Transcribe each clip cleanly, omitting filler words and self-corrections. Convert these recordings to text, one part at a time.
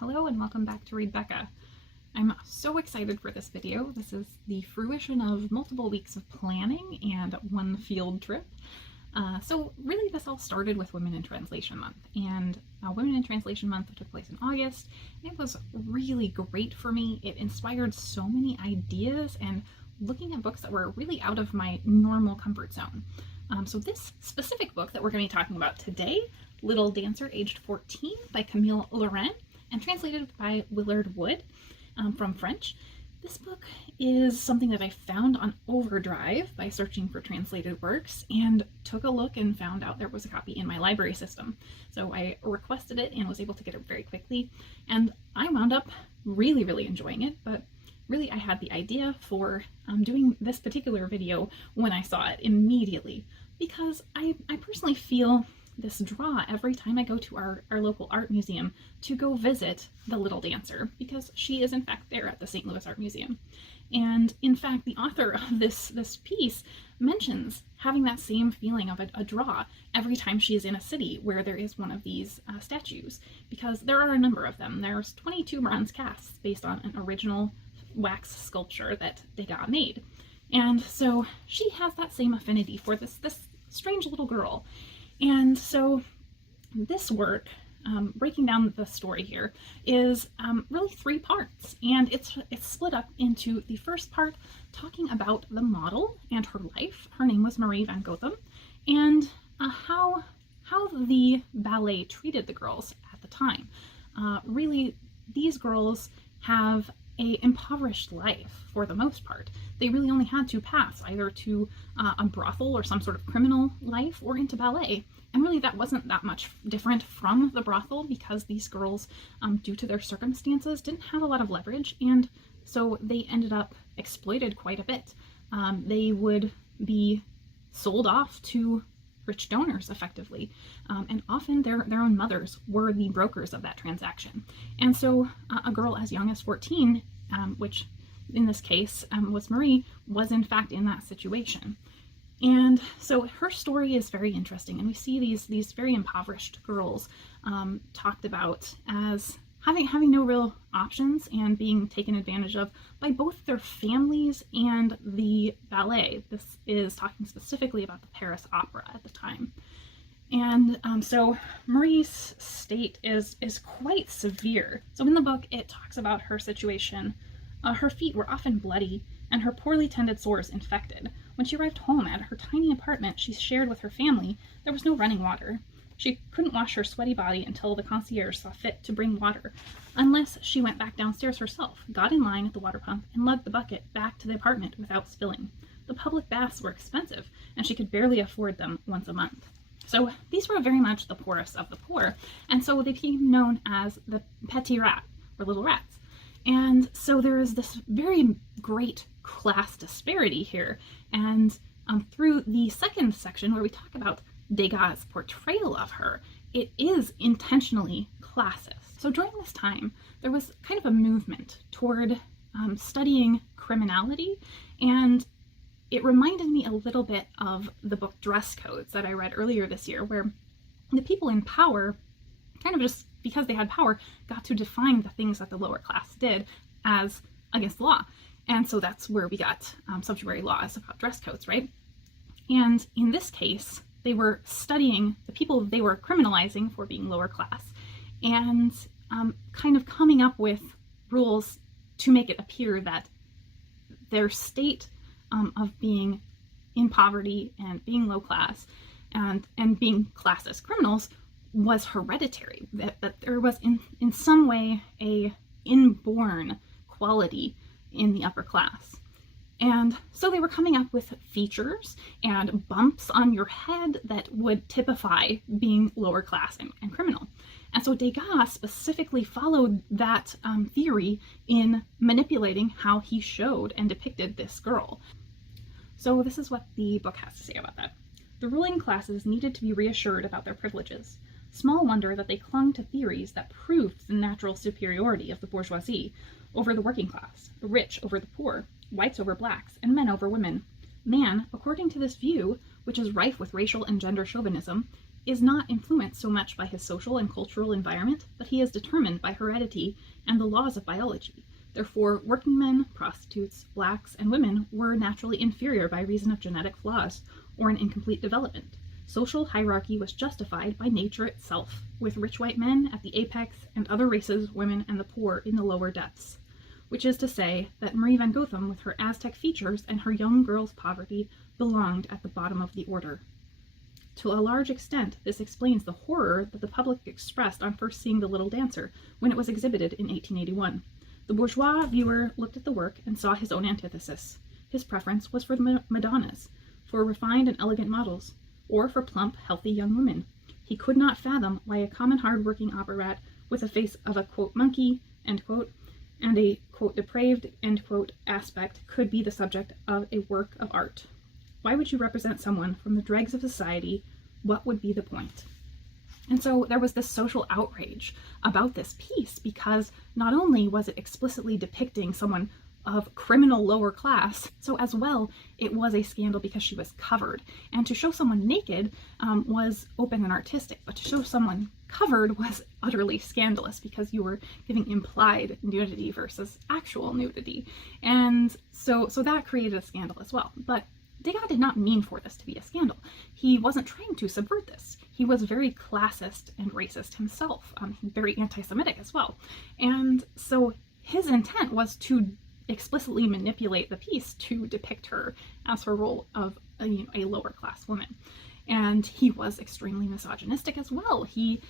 Hello and welcome back to Read Becca. I'm so excited for this video. This is the fruition of multiple weeks of planning and one field trip. So really this all started with Women in Translation Month, and Women in Translation Month took place in August. It was really great for me. It inspired so many ideas and looking at books that were really out of my normal comfort zone. So this specific book that we're going to be talking about today, Little Dancer Aged 14 by Camille and translated by Willard from French. This book is something that I found on Overdrive by searching for translated works and took a look and found out there was a copy in my library system. So I requested it and was able to get it very quickly, and I wound up really enjoying it. But really I had the idea for doing this particular video when I saw it immediately, because I personally feel this draw every time I go to our local art museum to go visit the Little Dancer, because she is in fact there at the St. Louis Art Museum. And in fact, the author of this piece mentions having that same feeling of a draw every time she is in a city where there is one of these statues, because there are a number of them. There's 22 bronze casts based on an original wax sculpture that Degas made. And so she has that same affinity for this strange little girl. And so this work, breaking down the story here, is really three parts, and it's split up into the first part talking about the model and her life. Her name was Marie van Gotham, and how the ballet treated the girls at the time. Really, these girls have an impoverished life for the most part. They really only had two paths, either to a brothel or some sort of criminal life, or into ballet. And really that wasn't that much different from the brothel, because these girls, due to their circumstances, didn't have a lot of leverage, and so they ended up exploited quite a bit. They would be sold off to rich donors, effectively, and often their own mothers were the brokers of that transaction. And so a girl as young as 14, which in this case was Marie, was in fact in that situation. And so her story is very interesting, and we see these very impoverished girls talked about as having no real options and being taken advantage of by both their families and the ballet. This is talking specifically about the Paris Opera at the time. And so Marie's state is quite severe. So in the book it talks about her situation. Her feet were often bloody and her poorly tended sores infected. When she arrived home at her tiny apartment she shared with her family, there was no running water. She couldn't wash her sweaty body until the concierge saw fit to bring water, unless she went back downstairs herself, got in line at the water pump, and lugged the bucket back to the apartment without spilling. The public baths were expensive, and she could barely afford them once a month. So these were very much the poorest of the poor, and so they became known as the petits rats, or little rats. And so there is this very great class disparity here, and through the second section where we talk about Degas' portrayal of her, it is intentionally classist. So during this time, there was kind of a movement toward studying criminality, and it reminded me a little bit of the book Dress Codes that I read earlier this year, where the people in power, kind of just because they had power, got to define the things that the lower class did as against the law. And so that's where we got sumptuary laws about dress codes, right? And in this case, they were studying the people they were criminalizing for being lower class, and kind of coming up with rules to make it appear that their state of being in poverty and being low class and being classist criminals was hereditary, that there was in some way a inborn quality in the upper class. And so they were coming up with features and bumps on your head that would typify being lower class and criminal. And so Degas specifically followed that theory in manipulating how he showed and depicted this girl. So this is what the book has to say about that. The ruling classes needed to be reassured about their privileges. Small wonder that they clung to theories that proved the natural superiority of the bourgeoisie over the working class, the rich over the poor, whites over blacks, and men over women. Man, according to this view, which is rife with racial and gender chauvinism, is not influenced so much by his social and cultural environment, but he is determined by heredity and the laws of biology. Therefore, working men, prostitutes, blacks, and women were naturally inferior by reason of genetic flaws or an incomplete development. Social hierarchy was justified by nature itself, with rich white men at the apex and other races, women, and the poor in the lower depths. Which is to say that Marie Van Gotham, with her Aztec features and her young girl's poverty, belonged at the bottom of the order. To a large extent, this explains the horror that the public expressed on first seeing The Little Dancer when it was exhibited in 1881. The bourgeois viewer looked at the work and saw his own antithesis. His preference was for the Madonnas, for refined and elegant models, or for plump, healthy young women. He could not fathom why a common hard-working opera rat with a face of a, quote, monkey, end quote, and a, quote, depraved, end quote, aspect could be the subject of a work of art. Why would you represent someone from the dregs of society? What would be the point? And so there was this social outrage about this piece because not only was it explicitly depicting someone of criminal lower class, so as well it was a scandal because she was covered. And to show someone naked was open and artistic, but to show someone covered was utterly scandalous because you were giving implied nudity versus actual nudity. And so that created a scandal as well. But Degas did not mean for this to be a scandal. He wasn't trying to subvert this. He was very classist and racist himself, very anti-Semitic as well. And so his intent was to explicitly manipulate the piece to depict her as her role of a lower class woman. And he was extremely misogynistic as well. He,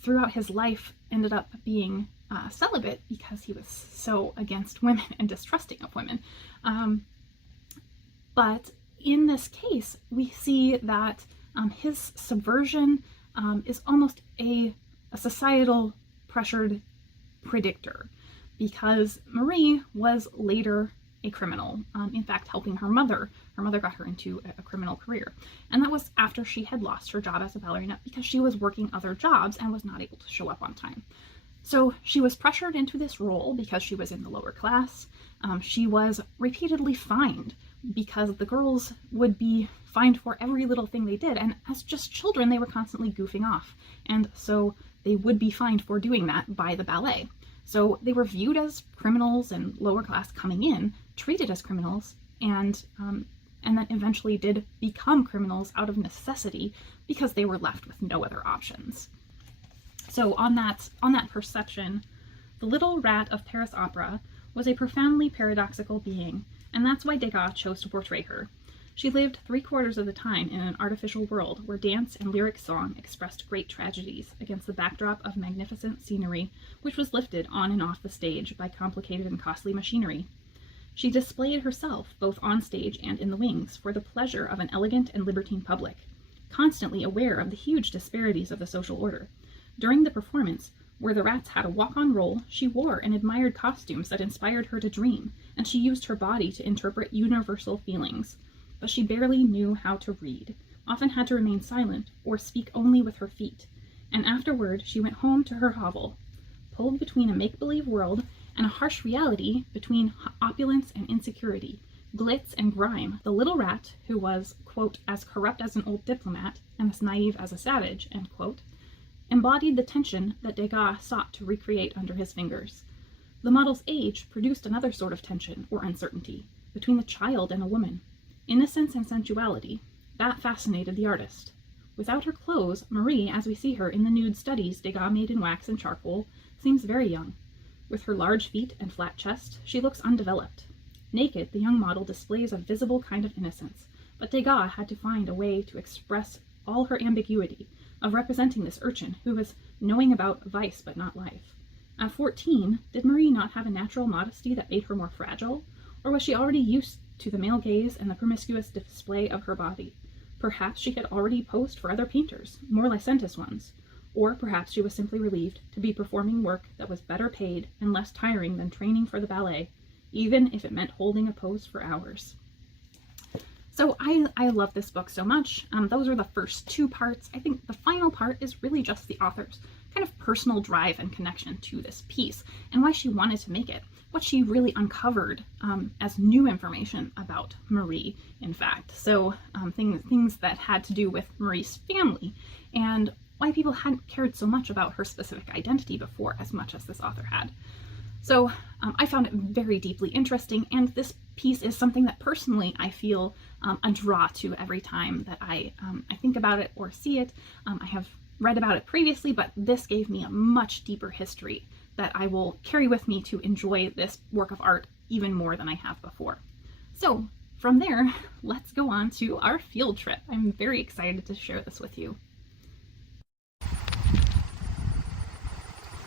throughout his life, ended up being celibate because he was so against women and distrusting of women. But in this case, we see that his subversion is almost a societal pressured predictor, because Marie was later a criminal, in fact helping her mother. Her mother got her into a criminal career, and that was after she had lost her job as a ballerina because she was working other jobs and was not able to show up on time. So she was pressured into this role because she was in the lower class. She was repeatedly fined because the girls would be fined for every little thing they did, and as just children they were constantly goofing off, and so they would be fined for doing that by the ballet. So they were viewed as criminals and lower class coming in, treated as criminals, and then eventually did become criminals out of necessity because they were left with no other options. So on that perception, the little rat of Paris opera was a profoundly paradoxical being, and that's why Degas chose to portray her. She lived 3/4 of the time in an artificial world where dance and lyric song expressed great tragedies against the backdrop of magnificent scenery, which was lifted on and off the stage by complicated and costly machinery. She displayed herself, both on stage and in the wings, for the pleasure of an elegant and libertine public, constantly aware of the huge disparities of the social order. During the performance, where the rats had a walk-on role, she wore and admired costumes that inspired her to dream, and she used her body to interpret universal feelings. But she barely knew how to read, often had to remain silent or speak only with her feet, and afterward she went home to her hovel, pulled between a make-believe world and a harsh reality, between opulence and insecurity, glitz and grime. The little rat, who was, quote, as corrupt as an old diplomat and as naive as a savage, end quote, embodied the tension that Degas sought to recreate under his fingers. The model's age produced another sort of tension or uncertainty between the child and a woman. Innocence and sensuality, that fascinated the artist. Without her clothes, Marie, as we see her in the nude studies Degas made in wax and charcoal, seems very young. With her large feet and flat chest, she looks undeveloped. Naked, the young model displays a visible kind of innocence, but Degas had to find a way to express all her ambiguity of representing this urchin who was knowing about vice but not life. At 14, did Marie not have a natural modesty that made her more fragile, or was she already used to the male gaze and the promiscuous display of her body? Perhaps she had already posed for other painters, more licentious ones, or perhaps she was simply relieved to be performing work that was better paid and less tiring than training for the ballet, even if it meant holding a pose for hours. So I love this book so much. Those are the first 2 parts. I think the final part is really just the author's kind of personal drive and connection to this piece and why she wanted to make it. what she really uncovered as new information about Marie, in fact. So things that had to do with Marie's family and why people hadn't cared so much about her specific identity before as much as this author had. So I found it very deeply interesting, and this piece is something that personally I feel a draw to every time that I think about it or see it. I have read about it previously, but this gave me a much deeper history that I will carry with me to enjoy this work of art even more than I have before. So from there, let's go on to our field trip. I'm very excited to share this with you.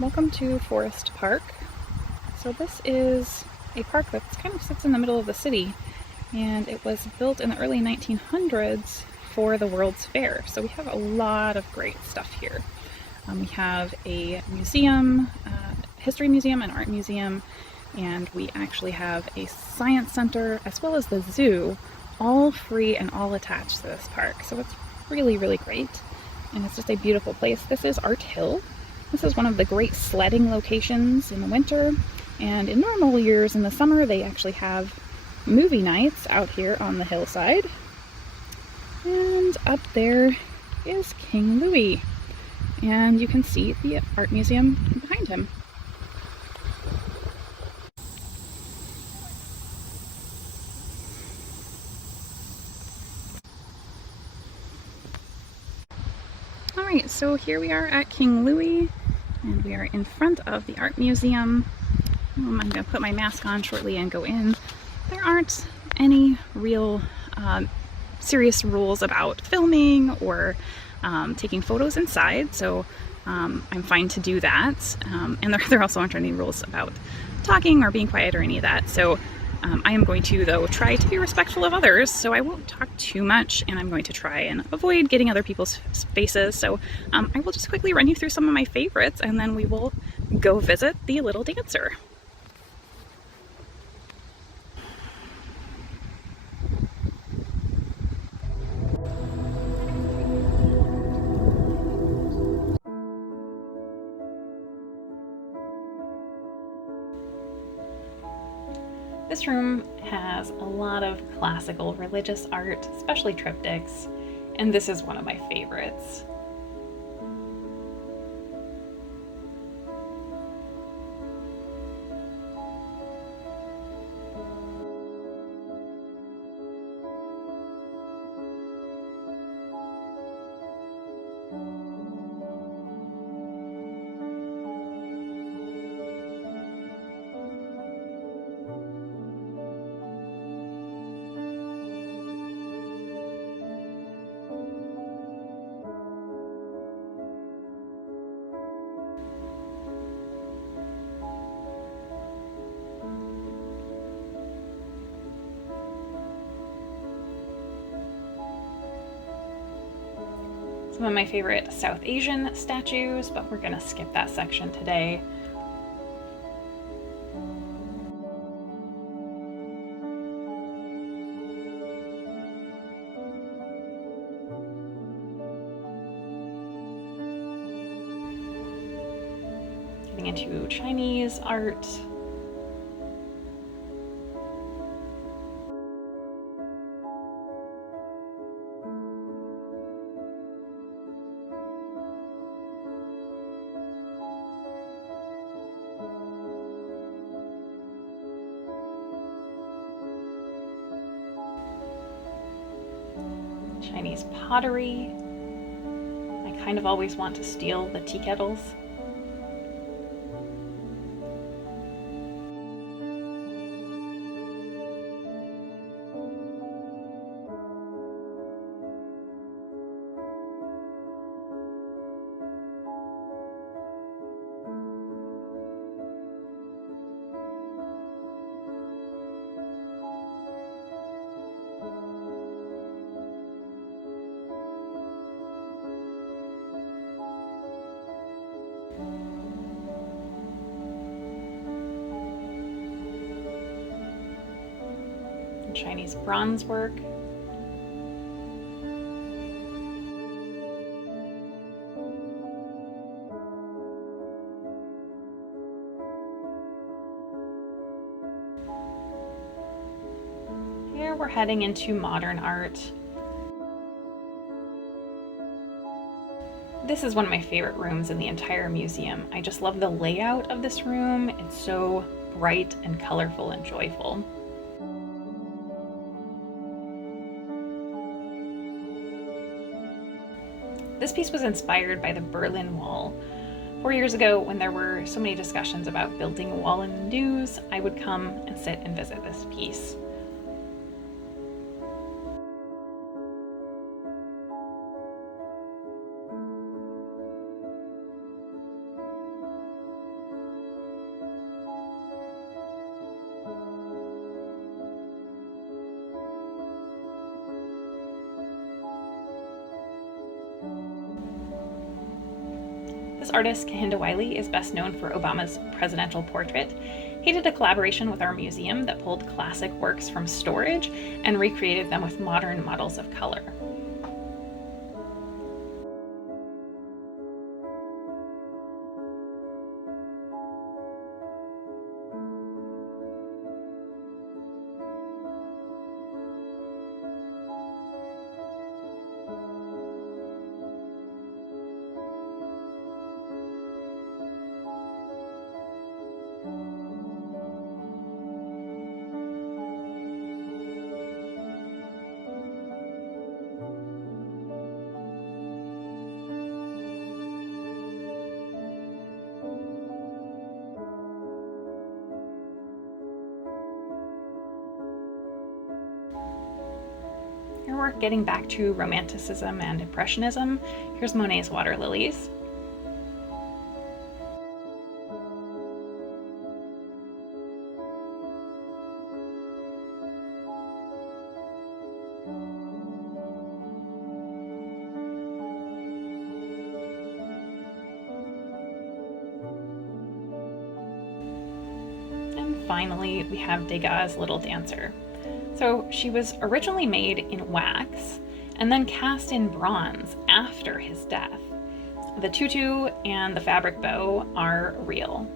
Welcome to Forest Park. So this is a park that kind of sits in the middle of the city, and it was built in the early 1900s for the World's Fair. So we have a lot of great stuff here. We have a museum, history museum, an art museum, and we actually have a science center as well as the zoo, all free and all attached to this park. So it's really, really great, and it's just a beautiful place. This is Art Hill. This is one of the great sledding locations in the winter, and in normal years in the summer they actually have movie nights out here on the hillside. And up there is King Louis, and you can see the art museum behind him. Alright, so here we are at King Louis, and we are in front of the art museum. I'm going to put my mask on shortly and go in. There aren't any real serious rules about filming or taking photos inside, so I'm fine to do that. And there also aren't any rules about talking or being quiet or any of that. So I am going to, though, try to be respectful of others, so I won't talk too much, and I'm going to try and avoid getting other people's faces. So I will just quickly run you through some of my favorites, and then we will go visit the little dancer. This room has a lot of classical religious art, especially triptychs, and this is one of my favorites. Some of my favorite South Asian statues, but we're gonna skip that section today. Getting into Chinese art. Chinese pottery. I kind of always want to steal the tea kettles. Chinese bronze work. Here we're heading into modern art. This is one of my favorite rooms in the entire museum. I just love the layout of this room. It's so bright and colorful and joyful. This piece was inspired by the Berlin Wall. 4 years ago, when there were so many discussions about building a wall in the news, I would come and sit and visit this piece. This artist, Kehinde Wiley, is best known for Obama's presidential portrait. He did a collaboration with our museum that pulled classic works from storage and recreated them with modern models of color. Here we're getting back to Romanticism and Impressionism. Here's Monet's Water Lilies. And finally, we have Degas' Little Dancer. So she was originally made in wax and then cast in bronze after his death. The tutu and the fabric bow are real.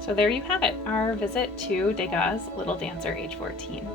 So there you have it, our visit to Degas' Little Dancer, age 14.